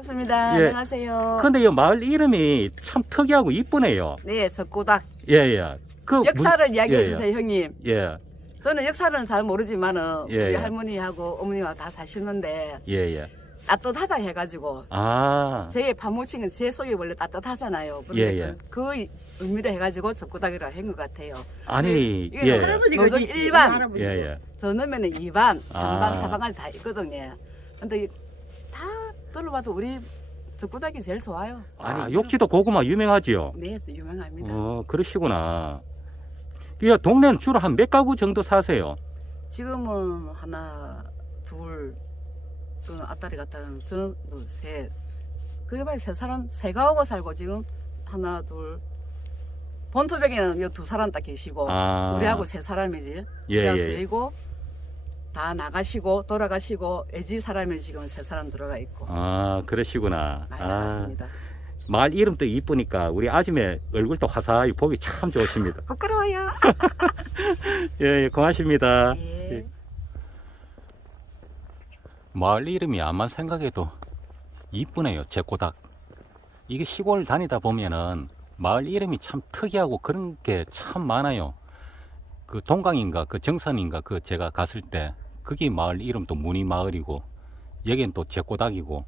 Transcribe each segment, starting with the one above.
반갑습니다. 예. 안녕하세요. 근데 이 마을 이름이 참 특이하고 이쁘네요. 네, 적고닥. 예, 예. 그 역사를 이야기해 예, 예. 주세요, 형님. 문- 예, 저는 역사는 잘 모르지만은 예, 우리 예. 할머니하고 어머니가 다 사시는데 예, 예. 따뜻하다 해가지고 아, 제 파무치는 제 속이 원래 따뜻하잖아요. 예, 예. 그 의미로 해가지고 적고닥이라 한것 같아요. 아니, 이게 예, 할아버지가 노조 일반. 예, 예. 저놈에는 2반, 3반, 아. 4반까지 다 있거든요. 근데 다 들어봐도 우리 적고닥이 제일 좋아요. 아니, 욕지도 고구마 유명하지요? 네, 유명합니다. 어, 그러시구나. 이 동네는 주로 한 몇 가구 정도 사세요? 지금은 하나, 둘, 저는 앞다리 갔다 는 저는 둘, 셋. 그게 말세 사람, 세 가구가 살고 지금 하나, 둘. 본토백에는 이 두 사람 딱 계시고 아, 우리하고 세 사람이지. 예, 그냥 예. 세이고 다 나가시고 돌아가시고 애지 사람이 지금 세 사람 들어가 있고 아, 그러시구나. 많이 아, 나갔습니다. 마을 이름도 이쁘니까 우리 아줌의 얼굴도 화사히 보기 참 좋으십니다. 부끄러워요. 예, 예, 고맙습니다. 예. 마을 이름이 암만 생각해도 이쁘네요, 제꼬닥. 이게 시골 다니다 보면은 마을 이름이 참 특이하고 그런 게 참 많아요. 그 동강인가, 그 정선인가, 그 제가 갔을 때, 거기 마을 이름도 문이 마을이고, 여긴 또 제꼬닥이고,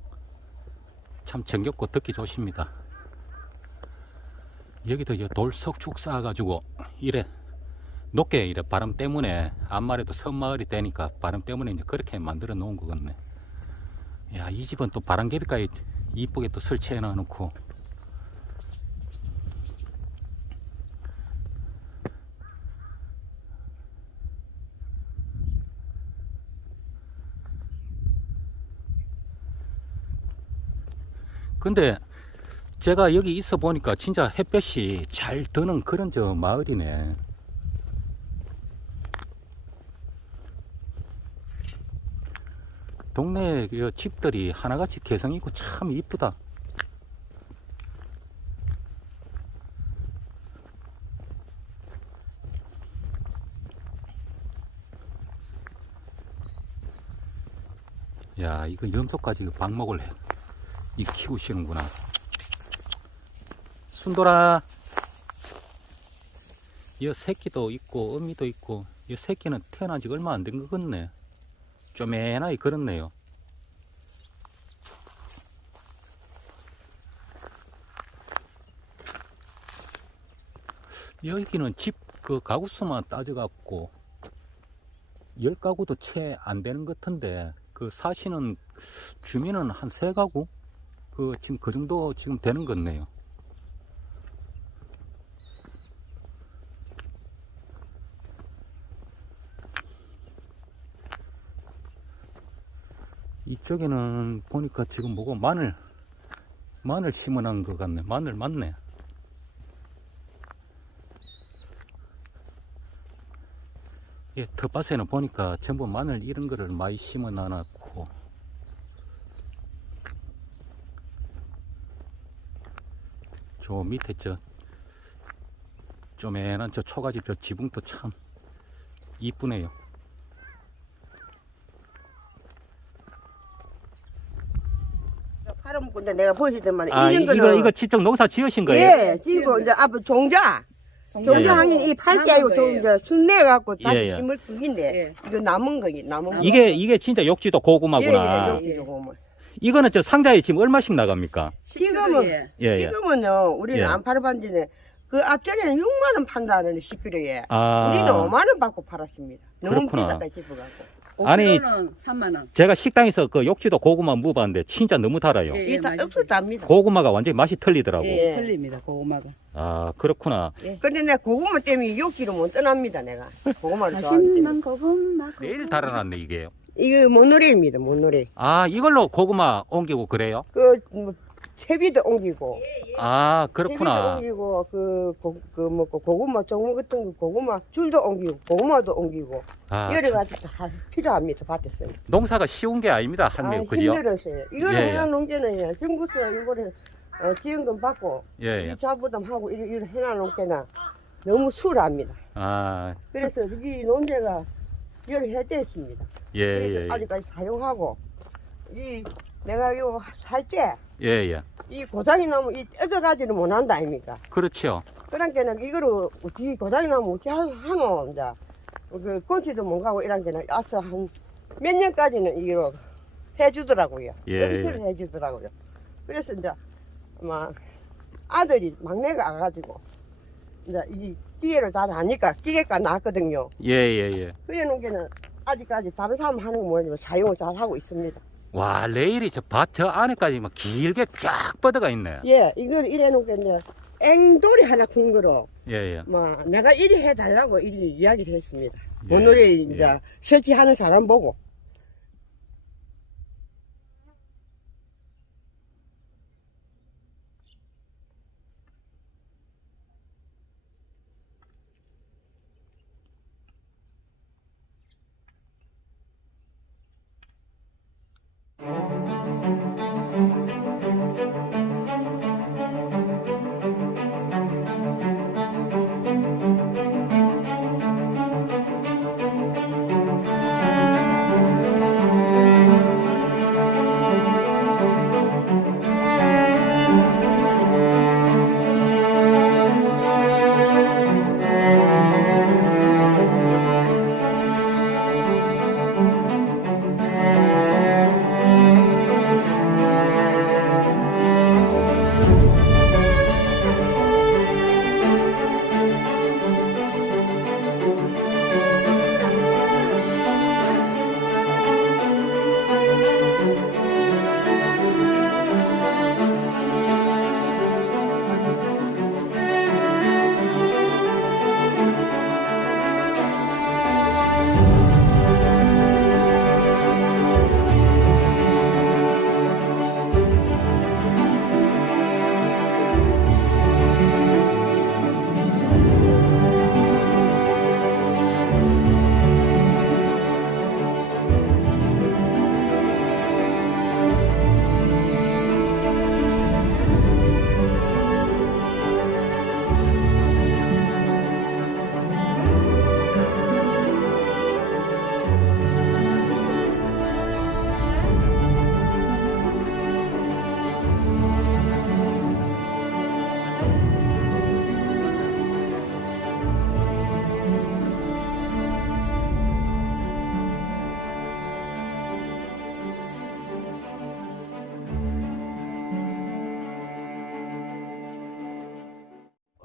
참 정겹고 듣기 좋습니다. 여기도 돌석축 쌓아가지고, 이래, 높게 이래 바람 때문에 암말에도 섬마을이 되니까 바람 때문에 이제 그렇게 만들어 놓은 것 같네. 야, 이 집은 또 바람개비까지 이쁘게 또 설치해 놔놓고. 근데 제가 여기 있어 보니까 진짜 햇볕이 잘 드는 그런 저 마을이네. 동네 그 집들이 하나같이 개성 있고 참 이쁘다. 야, 이거 염소까지 그 방목을 해. 이 키우시는구나. 순돌아. 이 새끼도 있고, 어미도 있고, 이 새끼는 태어난 지 얼마 안 된 것 같네. 쪼매나이 그렇네요. 여기는 집 그 가구 수만 따져갖고 열 가구도 채 안 되는 것 같은데 그 사시는 주민은 한 세 가구 그 지금 그 정도 지금 되는 것 같네요. 이쪽에는 보니까 지금 뭐고 마늘 마늘 심어놓은 것 같네 마늘 맞네 예, 텃밭에는 보니까 전부 마늘 이런 거를 많이 심어 놔놨고 저 밑에 저 쪼매난 저 초가지 저 지붕도 참 이쁘네요 팔아먹고 내가 보시더만 아 이- 이런 거는 이거 이거 직접 농사 지으신 거예요? 예, 지고 이제 앞으로 종자 종자 항인 이 팔자이고 남은 좀. 이제 순내 갖고 다시 예, 예. 심을 뿐인데 예. 이거 남은 거기 남은 거. 이게 이게 진짜 욕지도 고구마구나. 예, 예, 예. 여기 조금은. 이거는 저 상자에 지금 얼마씩 나갑니까? 지금은 예. 예, 예. 지금은요 우리는 예. 안 팔아봤는데 그 앞전에는 6만 원 판다는 10kg에 아, 우리는 5만 원 받고 팔았습니다. 너무 그렇구나. 비싸다 싶어갖고. 아니, 5kg는 3만 원. 제가 식당에서 그 욕지도 고구마 먹어봤는데 진짜 너무 달아요. 예. 이다 맛있어요. 억수 답니다. 고구마가 완전히 맛이 틀리더라고. 예, 예. 틀립니다. 고구마가. 아 그렇구나. 근데 내가 고구마 때문에 욕기로 못 떠납니다 내가. 고구마를 좋아하기 때문에. 맛있는 고구마. 고구마. 내일 달아났네 이게. 이거 모노레입니다 모노레. 아 이걸로 고구마 옮기고 그래요? 그뭐 채비도 옮기고. 아 채비도 그렇구나. 옮기고 그, 고, 그 뭐고 고구마 종무 같은 거 고구마 줄도 옮기고 고구마도 옮기고 아, 여러 가지 다 필요합니다 밭에서. 농사가 쉬운 게 아닙니다 할머니 아, 그죠? 힘들었어요. 이거는 예, 예. 해놔놓은 정부서 이거를 어, 지원금 받고 예. 예. 이 자부담하고 이런 이런 해놔놓은 게나 너무 수월합니다. 아 그래서 이 논제가 여러 해 됐습니다. 예, 예, 예. 아직까지 사용하고 이 내가 요 살때이 예, 예. 고장이 나면 이 뜯어가지를 못한다 아닙니까? 그렇지요. 그러니까는 이거를 어찌 고장이 나면 어찌 하- 하노 이제 그 건치도 못 가고 이런 게는 와서 한 몇 년까지는 이거 해주더라고요. 예, 서비스를 해주더라고요. 그래서 이제 아마 아들이 막내가 와가지고 이제 이 기계를 잘 아니까 기계가 나왔거든요. 예, 예, 예. 그래 놓은 게는 아직까지 다른 사람 하는 거 모르지만 사용을 잘 하고 있습니다. 와, 레일이 저 밭 저 안에까지 막 길게 쫙 뻗어가 있네. 예, 이걸 이래 이제 앵돌이 하나 큰 거로 예, 예. 뭐 내가 이리 해달라고 이리 이야기를 했습니다. 예, 오늘에 예. 이제 설치하는 사람 보고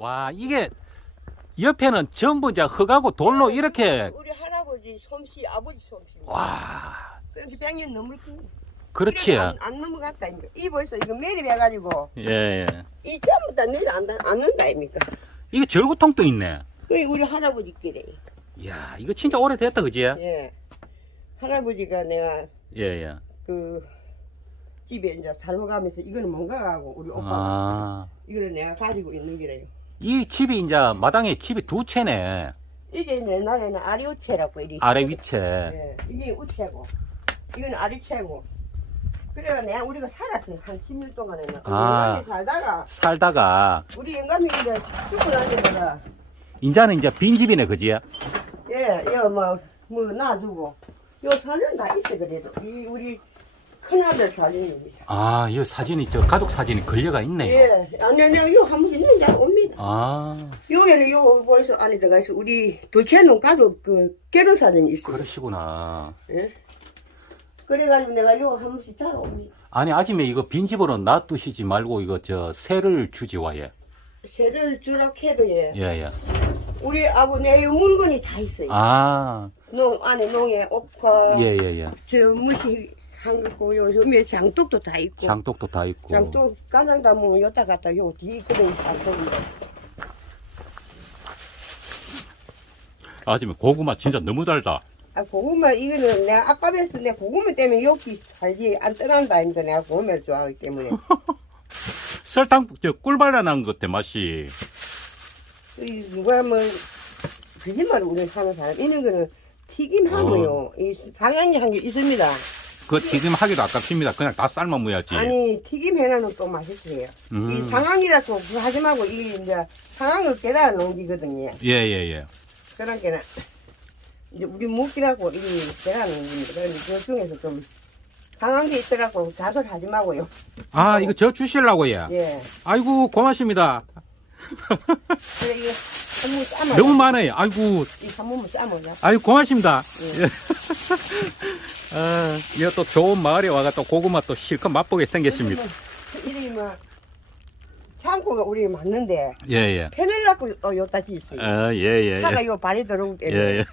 와, 이게 옆에는 전부 이제 흙하고 돌로 이렇게 우리 할아버지 솜씨 아버지 솜씨 와, 그럼 100년 넘을 거예요. 그렇지. 안, 안 넘어갔다 이거 이 벌써 이거 매립해가지고 예, 예. 이 전부 다 내려 안, 안 는다 아닙니까? 이게 절구통도 있네. 그게 우리 할아버지끼리 이야, 이거 진짜 오래됐다, 그지? 예, 예 할아버지가 내가 예. 그 집에 이제 살러 가면서 이거는 뭔가 하고 우리 오빠 가 아, 이거는 내가 가지고 있는 게래요. 이 집이 이제 마당에 집이 두 채네. 이게 옛날에는 아리우체라고 이리 아래 위채. 예, 이게 우체고 이거는 아리체고 그래가 내가 우리가 살았어요 한 10년 동안에는 아. 살다가 살다가 우리 영감이 이제 죽고 나니까 이제는 이제 빈 집이네, 그지? 예, 이거 뭐, 뭐 놔두고 요 사진 다 있어 그래도 이 우리 큰아들 사진입니다 아, 이 사진이 저 가족 사진이 걸려가 있네요. 예, 아니 내가 요한 번씩 있는데 옵니다 아, 요에는 요 벌써 안에 들어가서 우리 둘째놈 가족 그 결혼 사진이 있어요 그러시구나. 예? 그래가지고 내가 요 한 번씩 잘 옵니다 아니, 아침에 이거 빈집으로 놔두시지 말고 이거 저 새를 주지 와예. 새를 주라고 해도 예. 예, 예. 우리 아버 내요 물건이 다 있어요. 아, 농 안에 농에 옥화, 예, 예, 예. 저 무시 한국 고 요 요에 장독도 다 있고. 장독도 다 있고. 장독 가장 다뭐 요따 갔다 요 뒤에 있거든 장독인데. 아침에 고구마 진짜 너무 달다. 아 고구마 이거는 내가 아까 뵀을 내 고구마 때문에 여기 살지 안 떠난다 아닙니까 내가 고구마를 좋아하기 때문에. 설탕, 저 꿀 발라난 것 같아, 맛이. 이 누가 뭐 거짓말을 우리 하는 사람 이런 거는 튀김 하고요. 이 상향이 한 게 있습니다. 그 튀김 하기도 아깝습니다. 그냥 다 삶아 무야지. 아니 튀김 해놔는 또 맛있어요. 음. 이 상황이라서 그거 하지 말고 이 이제 상황을 깨달아 놓은 거거든요. 예, 예, 예. 그러니까 이제 우리 묵기라고 이 깨달아. 그래서 그 중에서 좀게 있더라고 자설하지 마고요. 아, 이거 저 주실라고요? 예. 아이고, 고맙습니다. 그래 이게. 너무 많아요. 아이고, 이한 번만 싸먹자. 아이고, 고맙습니다. 예. 아, 이거 또 좋은 마을에 와가 또 고구마 또 실컷 맛보게 생겼습니다. 이름이 뭐 창고가 우리 맞는데 예, 예. 페넬라고 또 요따지 있어요. 아, 예, 예, 차가 예. 요 발이 들어오기 예, 때문에 예.